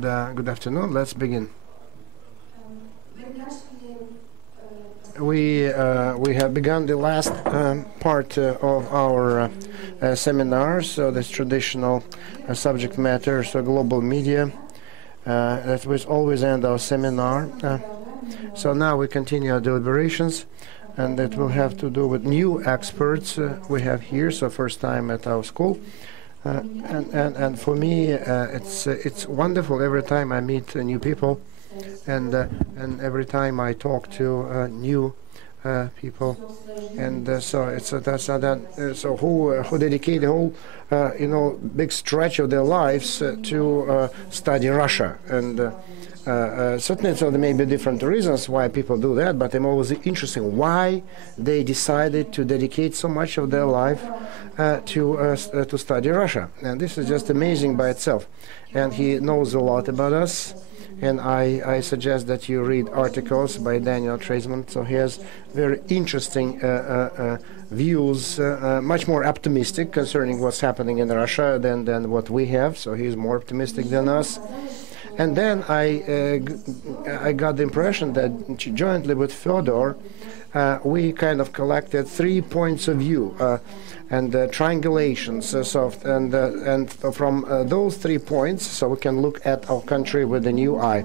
Good afternoon. Let's begin. We have begun the last part of our seminar. So this traditional subject matter, so global media. That was always end our seminar. So now we continue our deliberations, and that will have to do with new experts we have here. So first time at our school. And for me, it's wonderful every time I meet new people, and every time I talk to new people, and so it's so who dedicate the whole big stretch of their lives to study Russia. And certainly, so there may be different reasons why people do that, but I'm always interested why they decided to dedicate so much of their life to study Russia. And this is just amazing by itself. And he knows a lot about us. And I suggest that you read articles by Daniel Treisman. So he has very interesting views, much more optimistic concerning what's happening in Russia than what we have. So he's more optimistic than us. And then I got the impression that jointly with Fyodor, we kind of collected 3 points of view and triangulations. And from those 3 points, so we can look at our country with a new eye,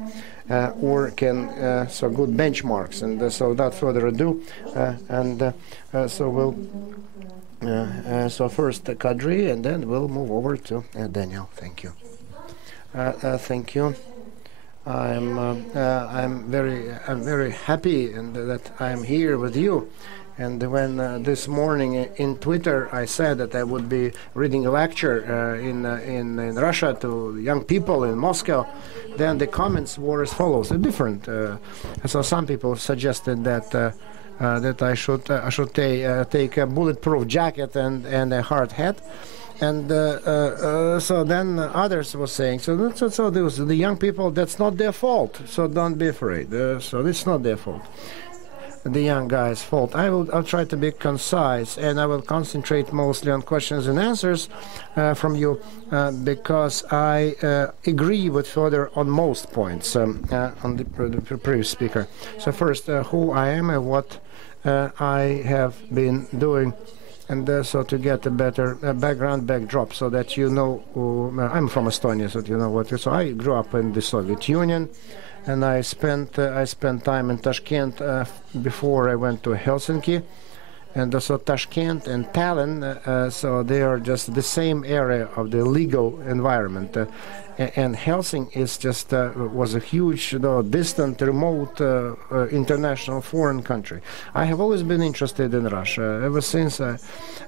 or can so good benchmarks. And so without further ado, so we'll. So first Kadri, and then we'll move over to Daniel. Thank you. Thank you. I'm very happy and that I'm here with you. And when this morning in Twitter I said that I would be reading a lecture in Russia to young people in Moscow, then the comments were as follows: different. So some people suggested that I should take a bulletproof jacket and a hard hat. And so then others were saying, so the young people, that's not their fault, so don't be afraid. So it's not their fault, the young guy's fault. I'll try to be concise, and I will concentrate mostly on questions and answers from you, because I agree with Fyodor on most points on the previous speaker. So first, who I am and what I have been doing. And so to get a better backdrop, so that you know, I'm from Estonia, so you know what. So I grew up in the Soviet Union, and I spent time in Tashkent before I went to Helsinki, and also Tashkent and Tallinn. So they are just the same area of the legal environment. And Helsinki is just was a huge, distant, remote, international foreign country. I have always been interested in Russia ever since.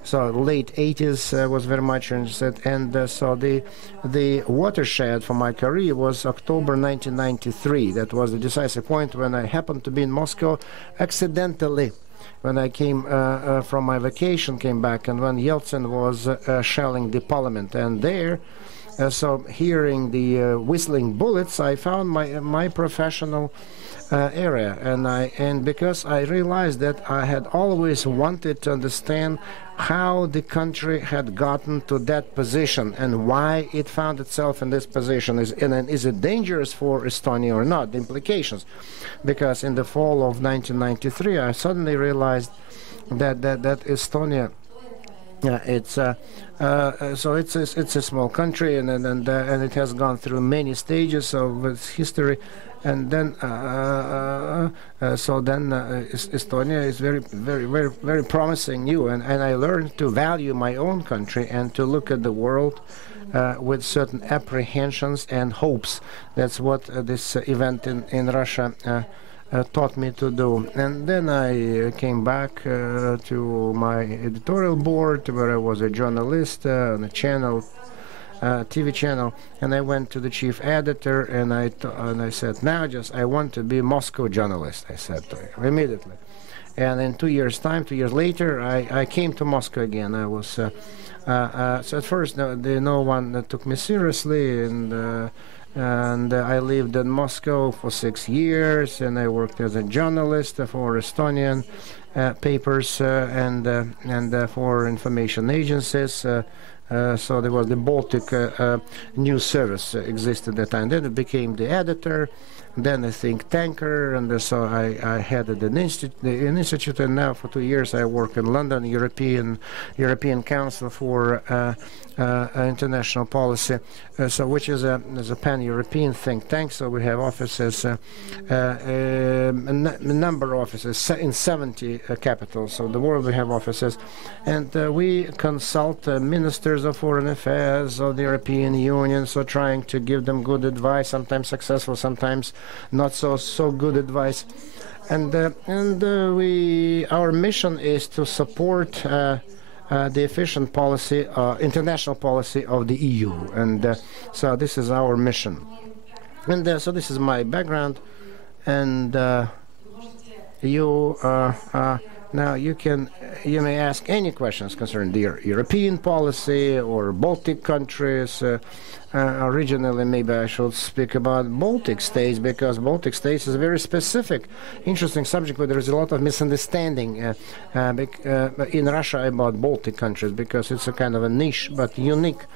So late 80s, I was very much interested, and so the watershed for my career was October 1993. That was the decisive point when I happened to be in Moscow accidentally. When I came from my vacation, came back, and when Yeltsin was shelling the parliament, and there. So hearing the whistling bullets, I found my professional area, and because I realized that I had always wanted to understand how the country had gotten to that position and why it found itself in this position. Is it dangerous for Estonia or not? The implications, because in the fall of 1993, I suddenly realized that Estonia. Yeah, it's a small country, and it has gone through many stages of its history, and then Estonia is very promising new, and I learned to value my own country and to look at the world with certain apprehensions and hopes. That's what this event in Russia taught me to do. And then I came back to my editorial board, where I was a journalist on a channel, TV channel, and I went to the chief editor, and I said, now I want to be a Moscow journalist, I said to him immediately. And in 2 years' time, 2 years later, I came to Moscow again. I was so at first no one took me seriously, and I lived in Moscow for 6 years, and I worked as a journalist for Estonian papers and for information agencies. So there was the Baltic news service existed at the time. Then it became the editor, then a think tanker, and so I headed an institute, and now for 2 years I work in London, European Council for International Policy, so which is a pan-European think tank. So we have offices, a number of offices in 70 capitals of the world. We have offices, and we consult ministers of foreign affairs of the European Union, so trying to give them good advice, sometimes successful, sometimes not so good advice. And our mission is to support the efficient policy, international policy of the EU, and so this is our mission. And so this is my background, and now you may ask any questions concerning the European policy or Baltic countries. Originally, maybe I should speak about Baltic states, because Baltic states is a very specific, interesting subject where there is a lot of misunderstanding in Russia about Baltic countries, because it's a kind of a niche but unique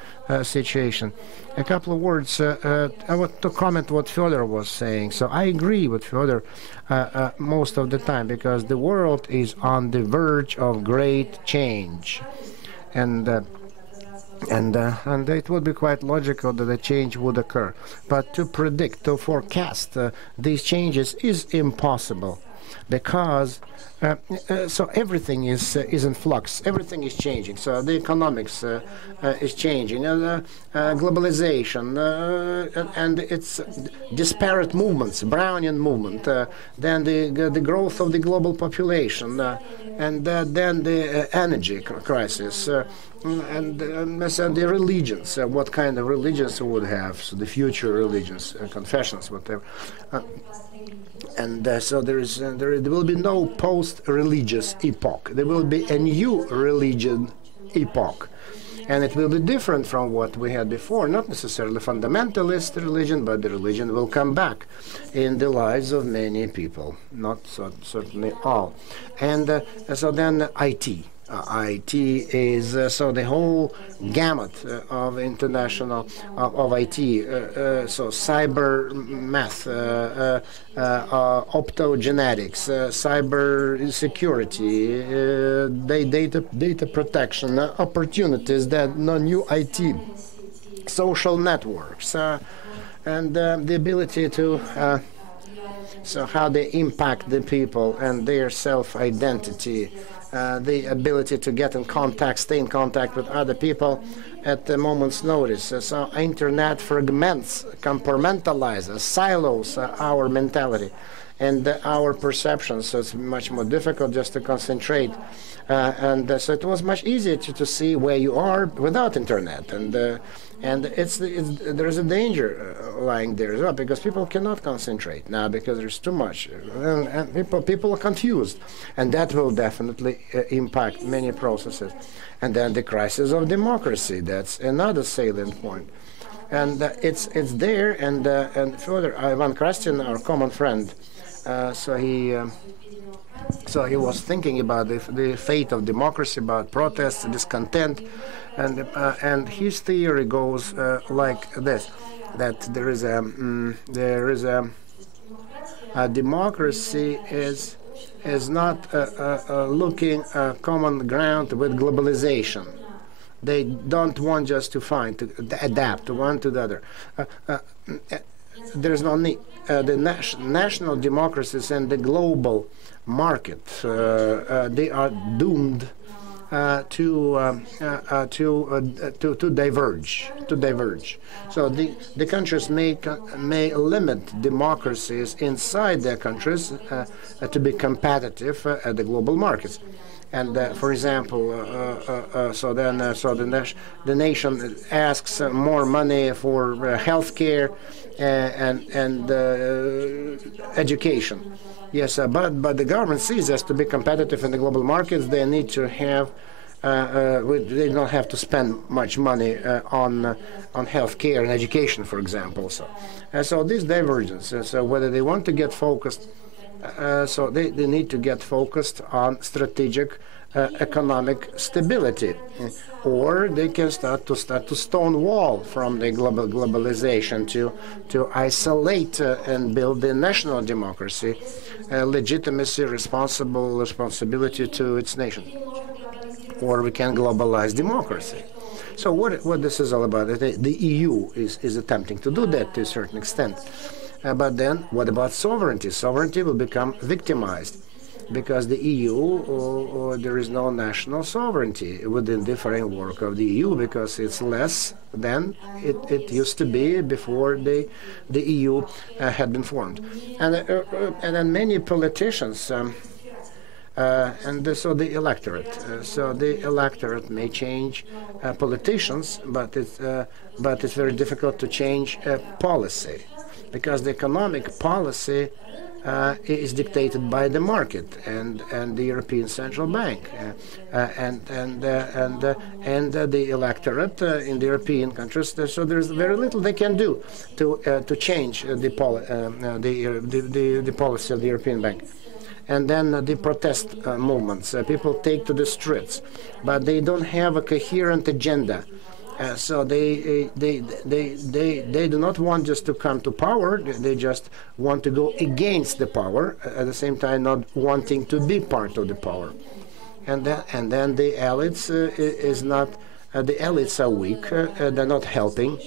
situation. A couple of words. I want to comment what Fyodor was saying. So I agree with Fyodor most of the time, because the world is on the verge of great change, and it would be quite logical that a change would occur. But to predict, to forecast these changes is impossible, because so everything is in flux. Everything is changing. So the economics is changing, globalization, and its disparate movements, Brownian movement, then the growth of the global population, and then the energy crisis. And the religions, what kind of religions we would have, so the future religions, confessions, whatever. And so there will be no post-religious epoch. There will be a new religion epoch. And it will be different from what we had before, not necessarily fundamentalist religion, but the religion will come back in the lives of many people, not certainly all. And so then IT. IT is so the whole gamut of international of IT, so cyber math, optogenetics, cyber security, data protection, opportunities that new IT, social networks, and the ability to so how they impact the people and their self-identity. The ability to get in contact, stay in contact with other people at a moment's notice. So internet fragments, compartmentalizes, silos our mentality and our perceptions. So it's much more difficult just to concentrate. So it was much easier to see where you are without internet. And there is a danger lying there as well, because people cannot concentrate now because there's too much, and people are confused, and that will definitely impact many processes. And then the crisis of democracy, that's another salient point, and it's there. And further, Ivan Krastin, our common friend, so he was thinking about the fate of democracy, about protests, discontent, and his theory goes like this: that there is a democracy is not looking common ground with globalization. They don't want just to adapt one to the other. There's no need. The national democracies and the global market, they are doomed to diverge. So the countries may limit democracies inside their countries to be competitive at the global markets. And for example, the nation asks more money for healthcare and education. Yes, but the government sees us to be competitive in the global markets. They need to have. They don't have to spend much money on healthcare and education, for example. So this divergence. So whether they want to get focused. So they need to get focused on strategic economic stability, or they can start to stonewall from the globalization to isolate and build the national democracy, legitimacy, responsibility to its nation, or we can globalize democracy. So what this is all about? The EU is attempting to do that to a certain extent. But then what about sovereignty? Sovereignty will become victimized because the EU, there is no national sovereignty within the framework of the EU because it's less than it used to be before the EU had been formed. And then many politicians so the electorate. So the electorate may change politicians, but it's very difficult to change policy, because the economic policy is dictated by the market and the European Central Bank, and the electorate in the European countries. So there's very little they can do to change the policy of the European Bank. And then the protest movements. People take to the streets, but they don't have a coherent agenda. So they do not want just to come to power. They just want to go against the power, at the same time not wanting to be part of the power. And then the elites the elites are weak. They're not helping.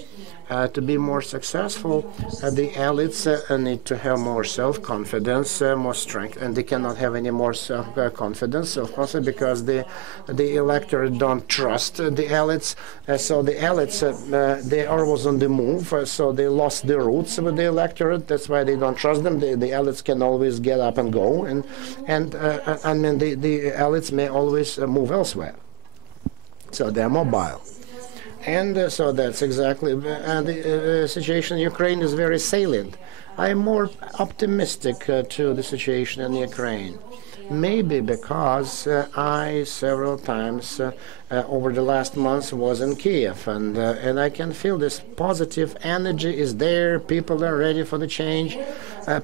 To be more successful, the elites need to have more self-confidence, more strength, and they cannot have any more self-confidence because the electorate don't trust the elites. So the elites, they are always on the move, so they lost their roots with the electorate. That's why they don't trust them. The elites can always get up and go, and I mean the elites may always move elsewhere. So they're mobile. And so that's exactly the situation in Ukraine is very salient. I am more optimistic to the situation in Ukraine. Maybe because I several times over the last months was in Kiev, and I can feel this positive energy is there. People are ready for the change.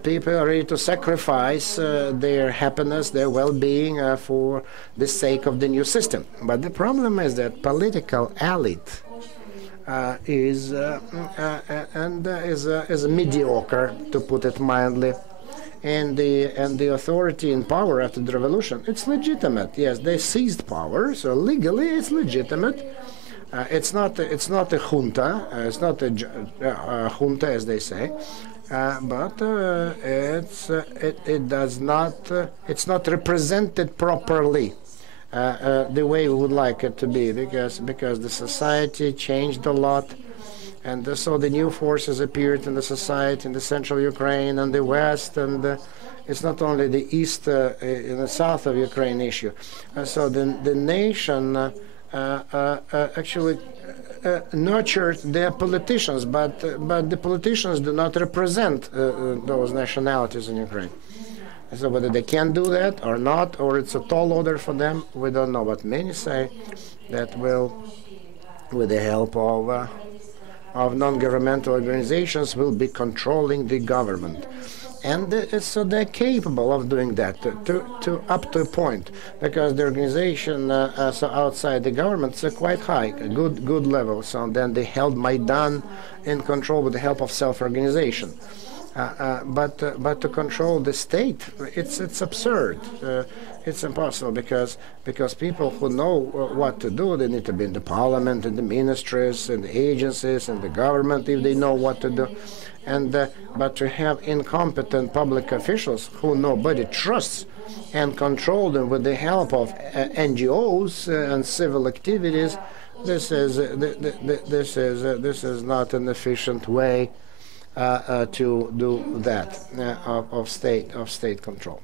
People are ready to sacrifice their happiness, their well-being for the sake of the new system. But the problem is that political elite is mediocre, to put it mildly. And the authority in power after the revolution, it's legitimate. Yes, they seized power, so legally it's legitimate. It's not a junta. It's not a junta, as they say. But it's not represented properly the way we would like it to be, because the society changed a lot. And so the new forces appeared in the society, in the central Ukraine and the west, and it's not only the east, in the south of Ukraine issue. So the nation actually nurtured their politicians, but the politicians do not represent those nationalities in Ukraine. So whether they can do that or not, or it's a tall order for them, we don't know. But many say that with the help of non-governmental organizations, will be controlling the government. And so they're capable of doing that to up to a point, because the organization so outside the government is quite high, a good level. So then they held Maidan in control with the help of self-organization. But to control the state, it's absurd. It's impossible because people who know what to do, they need to be in the parliament, in the ministries, in the agencies, in the government, if they know what to do. And but to have incompetent public officials who nobody trusts and control them with the help of NGOs and civil activities, this is not an efficient way to do that of state control.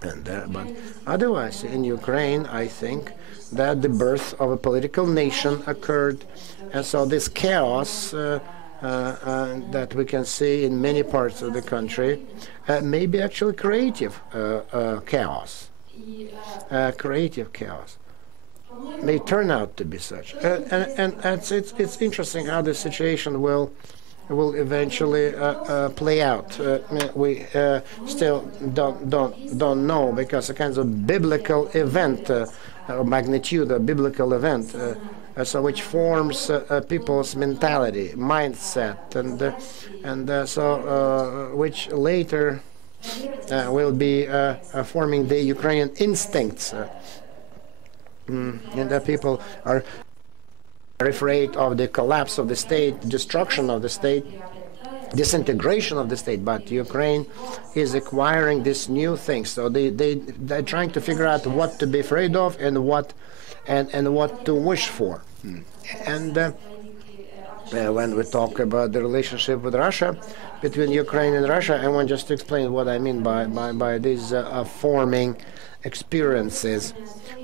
And but otherwise, in Ukraine, I think that the birth of a political nation occurred, and so this chaos that we can see in many parts of the country may be actually creative chaos. Creative chaos may turn out to be such, and it's interesting how the situation will will eventually play out. We still don't know, because a kind of biblical event, magnitude, a biblical event, so which forms people's mentality, mindset, and so which later will be forming the Ukrainian instincts, and the people are afraid of the collapse of the state, destruction of the state, disintegration of the state. But Ukraine is acquiring this new thing, so they're trying to figure out what to be afraid of and what to wish for. And when we talk about the relationship with Russia, between Ukraine and Russia, I want just to explain what I mean by these forming experiences.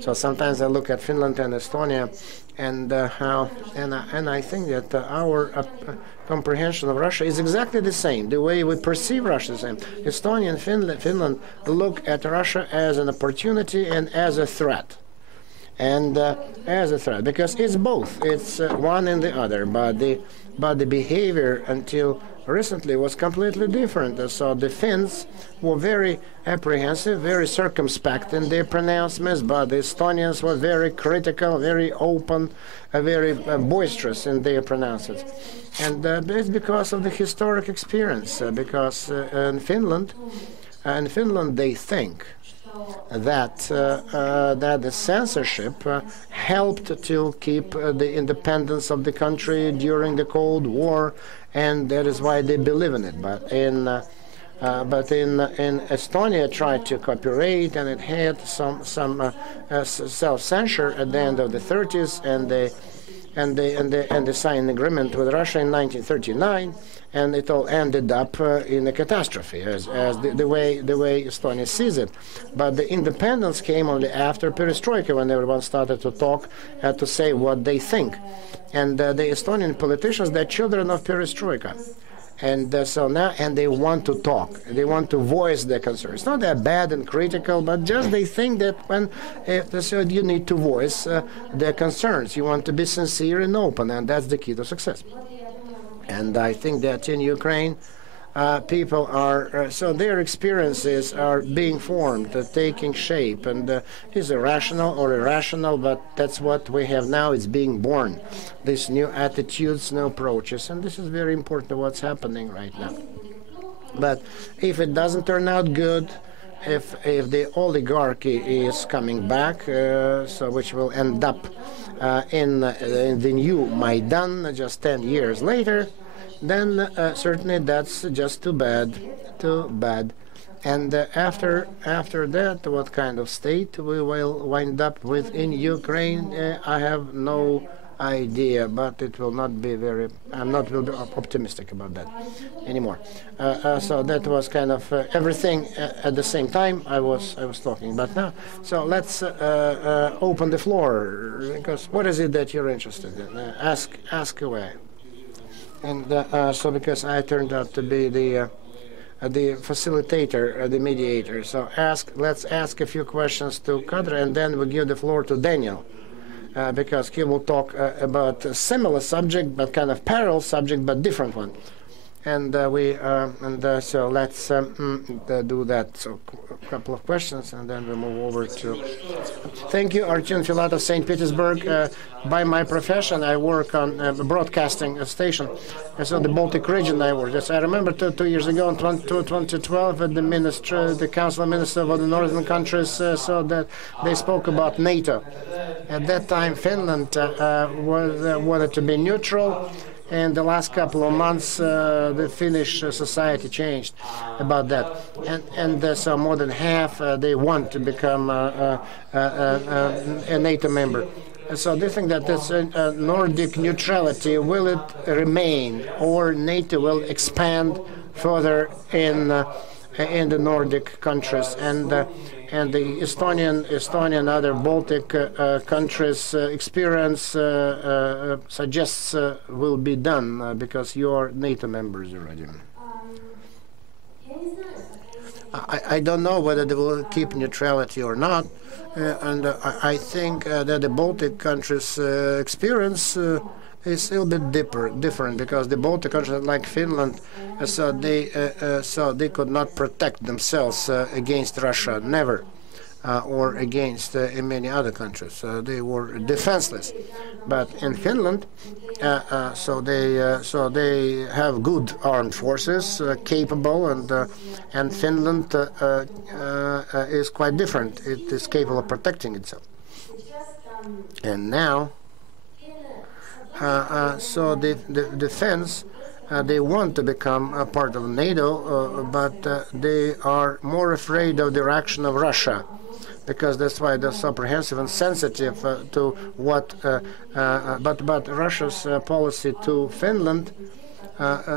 So sometimes I look at Finland and Estonia, and I think that our comprehension of Russia is exactly the same. The way we perceive Russia is the same. Estonia and Finland look at Russia as an opportunity and as a threat. And as a threat, because it's both. It's one and the other. But the behavior until recently was completely different. So the Finns were very apprehensive, very circumspect in their pronouncements, but the Estonians were very critical, very open, very boisterous in their pronouncements. And it's because of the historic experience. Because in Finland they think that the censorship helped to keep the independence of the country during the Cold War, and that is why they believe in it. But in Estonia tried to cooperate, and it had some self-censure at the end of the 30s, and they signed an agreement with Russia in 1939. And it all ended up in a catastrophe, as the way Estonia sees it. But the independence came only after Perestroika, when everyone started to talk, to say what they think. And the Estonian politicians, they're children of Perestroika. And so now, and they want to talk. They want to voice their concerns. It's not that bad and critical, but just they think that so you need to voice their concerns. You want to be sincere and open, and that's the key to success. And I think that in Ukraine, people are, so their experiences are being formed, taking shape, and is irrational or irrational, but that's what we have now. It's being born, these new attitudes, new approaches, and this is very important what's happening right now. But if it doesn't turn out good, if the oligarchy is coming back, so which will end up in the new Maidan just 10 years later, then certainly that's just too bad. And after that, what kind of state we will wind up with in Ukraine, I have no idea, but it will not be very, I'm not really optimistic about that anymore. So that was kind of everything at the same time I was talking about now. So let's open the floor, because what is it that you're interested in? Ask away. And so because I turned out to be the facilitator, the mediator. So let's ask a few questions to Kadri, and then we'll give the floor to Daniel. Because he will talk about a similar subject, but kind of parallel subject, but different one. And so let's do that. So a couple of questions, and then we move over to. Thank you, Artyom Filatov, St. Petersburg. By my profession, I work on a broadcasting station. So the Baltic region I work. Yes, I remember 2 years ago in 2012, at the Council of Ministers of the Northern countries, so that they spoke about NATO. At that time, Finland wanted to be neutral. And the last couple of months, the Finnish society changed about that, and so more than half they want to become a NATO member. So they think that this Nordic neutrality, will it remain, or NATO will expand further in the Nordic countries, and the Estonian other Baltic countries experience suggests will be done because you are NATO members already. I don't know whether they will keep neutrality or not, and I think that the Baltic countries experience is a little bit different because the Baltic countries, like Finland, so they could not protect themselves against Russia, never. Or against many other countries. They were defenseless. But in Finland, so they have good armed forces, capable, and Finland is quite different. It is capable of protecting itself. And now, so the Finns, they want to become a part of NATO, but they are more afraid of the reaction of Russia, because that's why they're so apprehensive and sensitive to what. But Russia's policy to Finland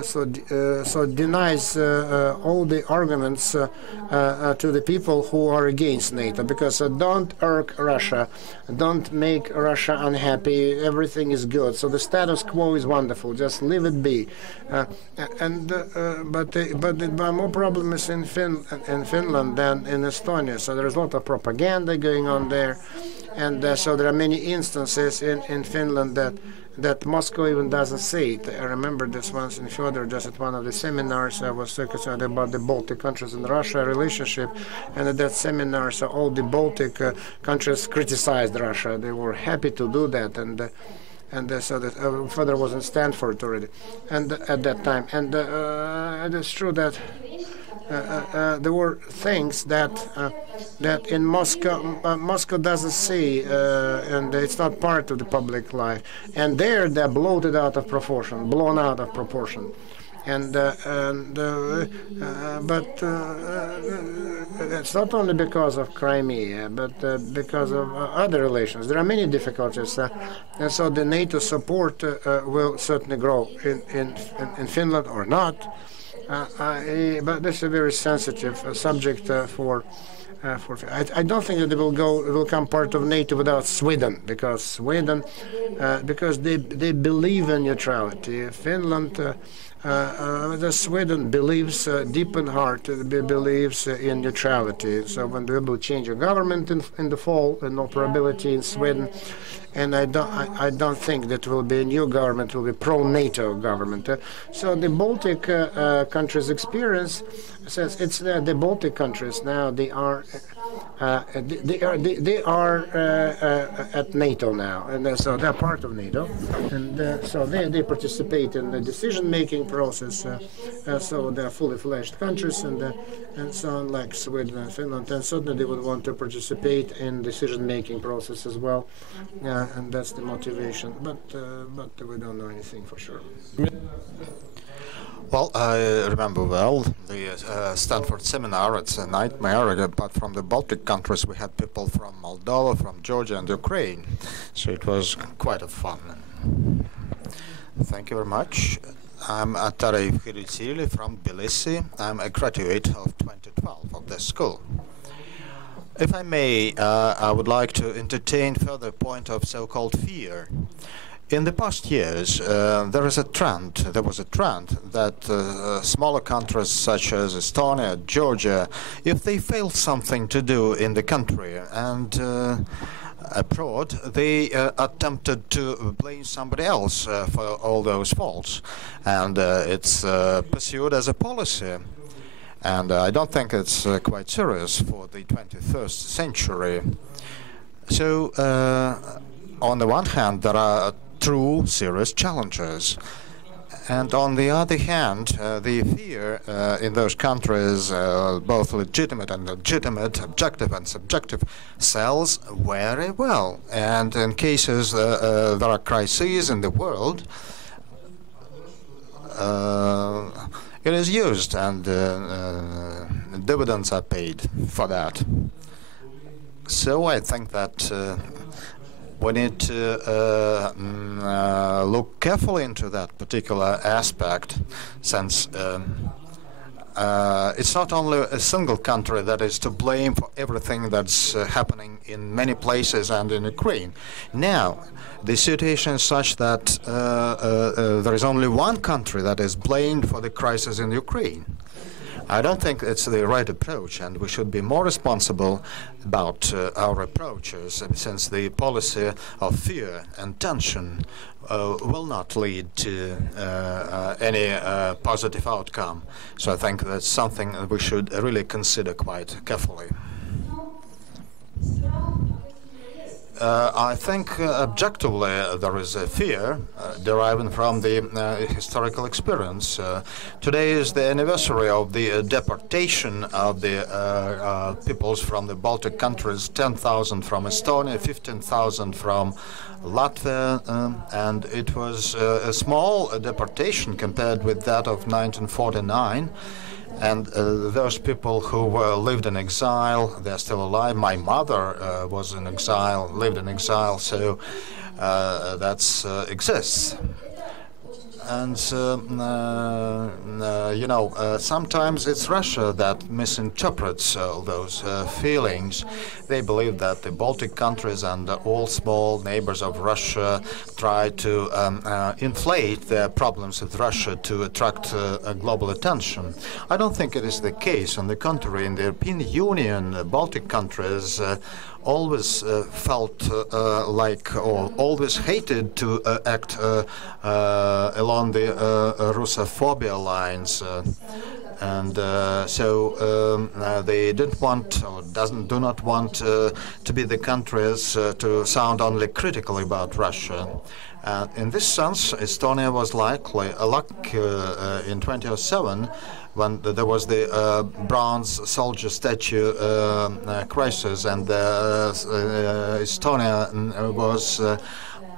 so denies all the arguments to the people who are against NATO, because don't irk Russia, don't make Russia unhappy, everything is good, so the status quo is wonderful, just leave it be. But the more problem is in Finland than in Estonia, so there's a lot of propaganda going on there, and so there are many instances in Finland that Moscow even doesn't say it. I remember this once in Fyodor, just at one of the seminars, I was so concerned about the Baltic countries and Russia relationship, and at that seminar, so all the Baltic countries criticized Russia. They were happy to do that, and so that Fyodor was in Stanford already, and at that time, and it is true that there were things that in Moscow doesn't see, and it's not part of the public life. And there they're blown out of proportion. But it's not only because of Crimea, but because of other relations. There are many difficulties, and so the NATO support will certainly grow in Finland or not. But this is a very sensitive subject for. I don't think that it will come part of NATO without Sweden, because because they believe in neutrality. Finland, Sweden believes deep in heart, believes in neutrality. So when they will change a government in the fall, no probability in Sweden. And I don't think that will be a new government, will be pro-NATO government. So the Baltic countries' experience says it's the Baltic countries now. They are at NATO now, and so they're part of NATO, and so they participate in the decision-making process. So they're fully-fledged countries, and so on, like Sweden and Finland, and certainly they would want to participate in decision-making process as well, and that's the motivation. But we don't know anything for sure. Well, I remember well the Stanford seminar. It's a nightmare, but from the Baltic countries we had people from Moldova, from Georgia and Ukraine, so it was quite a fun. Thank you very much. I'm Kadri Liik from Tbilisi. I'm a graduate of 2012 of this school. If I may, I would like to entertain further point of so-called fear. In the past years, there was a trend that smaller countries such as Estonia, Georgia, if they failed something to do in the country and abroad, they attempted to blame somebody else for all those faults, and it's pursued as a policy. And I don't think it's quite serious for the 21st century. So, on the one hand, there are true serious challenges, and on the other hand, the fear in those countries, both legitimate and illegitimate, objective and subjective, sells very well. And in cases there are crises in the world, it is used, and dividends are paid for that. So I think that we need to look carefully into that particular aspect, since it's not only a single country that is to blame for everything that's happening in many places and in Ukraine. Now, the situation is such that there is only one country that is blamed for the crisis in Ukraine. I don't think it's the right approach, and we should be more responsible about our approaches, since the policy of fear and tension will not lead to any positive outcome. So I think that's something that we should really consider quite carefully. I think objectively there is a fear deriving from the historical experience. Today is the anniversary of the deportation of the peoples from the Baltic countries, 10,000 from Estonia, 15,000 from Latvia, and it was a small deportation compared with that of 1949. And those people who lived in exile, they're still alive. My mother was in exile, lived in exile, so that exists. And, sometimes it's Russia that misinterprets those feelings. They believe that the Baltic countries and all small neighbors of Russia try to inflate their problems with Russia to attract global attention. I don't think it is the case. On the contrary, in the European Union, Baltic countries always felt like, or always hated to act along the Russophobia lines, and so they didn't want, or do not want to be the countries to sound only critically about Russia. In this sense, Estonia was lucky in 2007 when there was the bronze soldier statue crisis, and Estonia was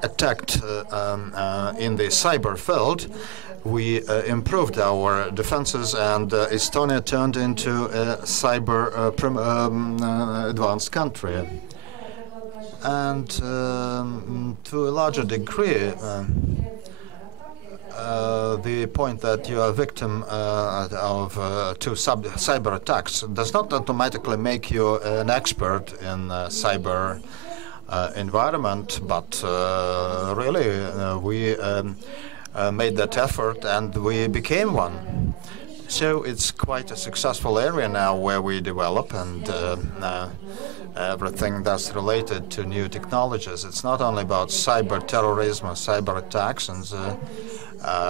attacked in the cyber field. We improved our defenses, and Estonia turned into a cyber advanced country. And to a larger degree, the point that you are a victim of two cyber attacks does not automatically make you an expert in cyber environment, but really we made that effort and we became one. So it's quite a successful area now where we develop, and everything that's related to new technologies. It's not only about cyber terrorism or cyber attacks, and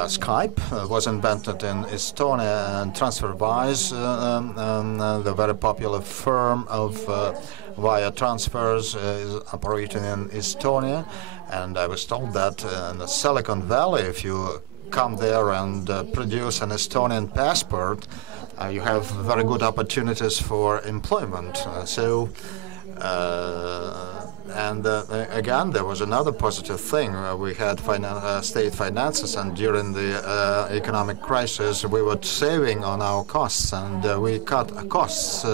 Skype was invented in Estonia, and TransferWise, the very popular firm of wire transfers, is operating in Estonia. And I was told that in the Silicon Valley, if you come there and produce an Estonian passport, you have very good opportunities for employment. Again, there was another positive thing. We had state finances, and during the economic crisis, we were saving on our costs, and we cut costs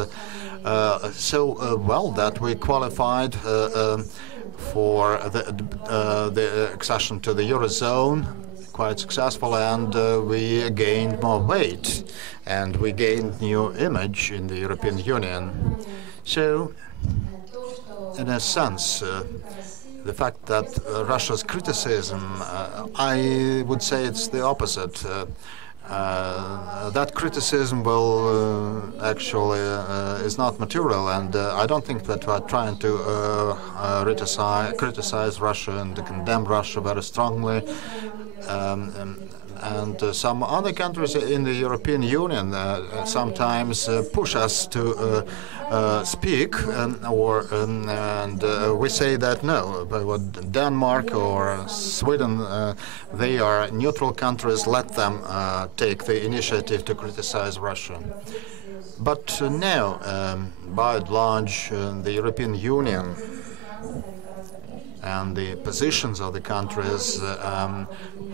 so well that we qualified for the accession to the Eurozone, quite successful, and we gained more weight, and we gained new image in the European Union. So, in a sense, the fact that Russia's criticism, I would say it's the opposite. That criticism will actually is not material, and I don't think that we're trying to criticize Russia and to condemn Russia very strongly. And some other countries in the European Union sometimes push us to speak, and we say that no, but Denmark or Sweden, they are neutral countries, let them take the initiative to criticize Russia. But now, by and large, the European Union and the positions of the countries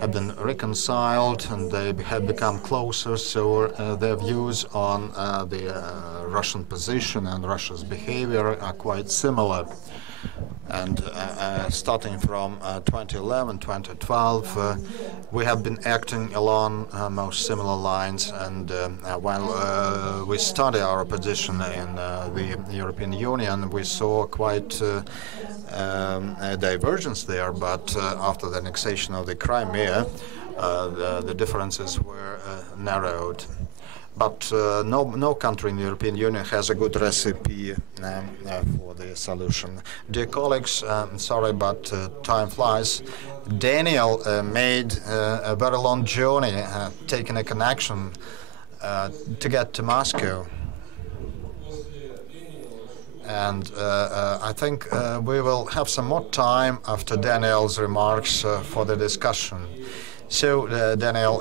have been reconciled, and they have become closer, so their views on the Russian position and Russia's behavior are quite similar. And starting from 2011, 2012, we have been acting along most similar lines, and while we study our position in the European Union, we saw quite a divergence there, but after the annexation of the Crimea, the differences were narrowed. But no country in the European Union has a good recipe for the solution. Dear colleagues, sorry, but time flies. Daniel made a very long journey, taking a connection to get to Moscow. And I think we will have some more time after Daniel's remarks for the discussion. So, Daniel,